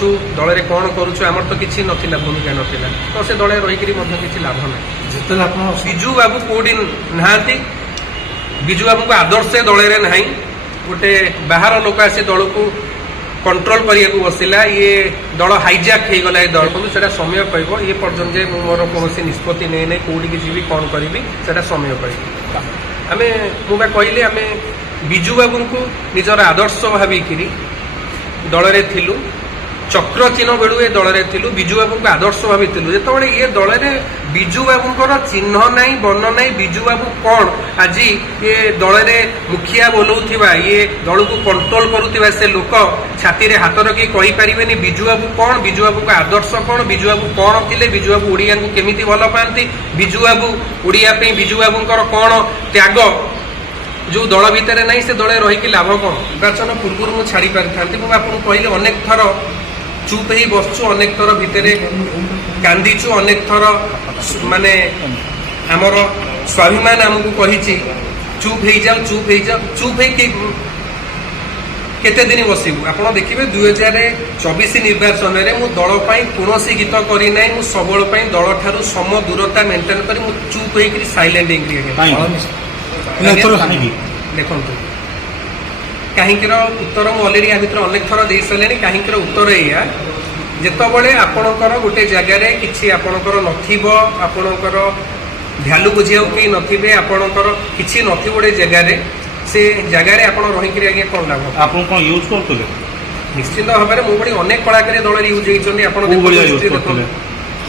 ଅଛୁ ଦଳରେ କ'ଣ କରୁଛୁ ଆମର ତ କିଛି ନଥିଲା ଭୂମିକା ନଥିଲା ତ ସେ ଦଳରେ ରହିକରି ମଧ୍ୟ କିଛି ଲାଭ ନାହିଁ। ଯେତେବେଳେ ଆପଣ ବିଜୁ ବାବୁ କୋଉଠି ନାହାନ୍ତି, ବିଜୁ ବାବୁଙ୍କ ଆଦର୍ଶ ଏ ଦଳରେ ନାହିଁ। ଗୋଟେ ବାହାର ଲୋକ ଆସି ଦଳକୁ कंट्रोल करने बसला ये दल हाइजैक हो गला दल को सेटा समय कहब ये पर्यटन जे मोर कौन निष्पत्ति नहीं नहीं कौटी जी कौन करी से समय कह आम मुझे कहली आम बिजू बाबू को निजर आदर्श भाविकी दल में थिलु चक्र चिन्ह बेलू ए दल में थिलु बिजू बाबू को आदर्श भावी जो ये दल में बिजू बाबूर चिन्ह नाई बन नाई बिजू बाबू कौन आज ये दल में मुखिया बोलाऊा ये दल को कंट्रोल करुवा से लोक छाती रे हाथ रखी कहींपारे बिजू बाबू कौन बिजू बाबू को आदर्श कौन बिजू बाबू कौन थे बिजू बाबू ओडिया को केमिति भल पाती बिजू बाबू ओडिया बिजू बाबूर कौन त्याग जो दल भितर नहीं से दल रही लाभ कौन निर्वाचन पूर्व मुझे छाड़ी पारि था मुझे आपको कहली अनेक थर चुप ही बसचु अनेक थर भितर कांदीचु अनेक थर माने आमर स्वाभिमान आमको कही चुप हो जाओ चुप केते दिन बसबू आप देखिए 2024 निर्वाचन में मु दल कौन गीत करना मु सबल दल ठारू सम दूरता मेंटेन कर चुप हो साइलेंट देखु कहीं उत्तर मुझे अलरेडी या भर अनेक थर दे सारे कहीं उत्तर या जितेबाला आपणकर गोटे जगार कि आपणकर नपणकर भैल्यू बुझा कई नथिबे आपणकर कि नथी गोटे जगार से जगार आप रहीकि आगे कौन लाभ आप यूज करते निश्चित भाव में मुझे अनेक कलाकार दल यूज होती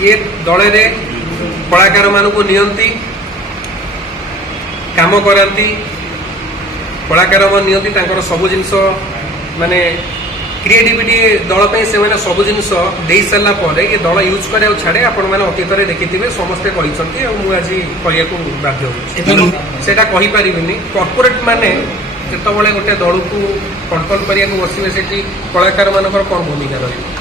ये दल में कलाकार मानक नियंती काम कराती कलाकार नियंती सब जिनस माने क्रिएटिविटी दल से मैंने सब जिन दे सारापर ये दल यूज करा छाड़े आपण मैंने अतीत में देखिथे समस्ते कहते मुझे कहया बाध्य होटा कहीपरि कॉर्पोरेट माने जितेबाला गोटे दल को कंट्रोल करने बसवे से कलाकार मान कौन भूमिका रही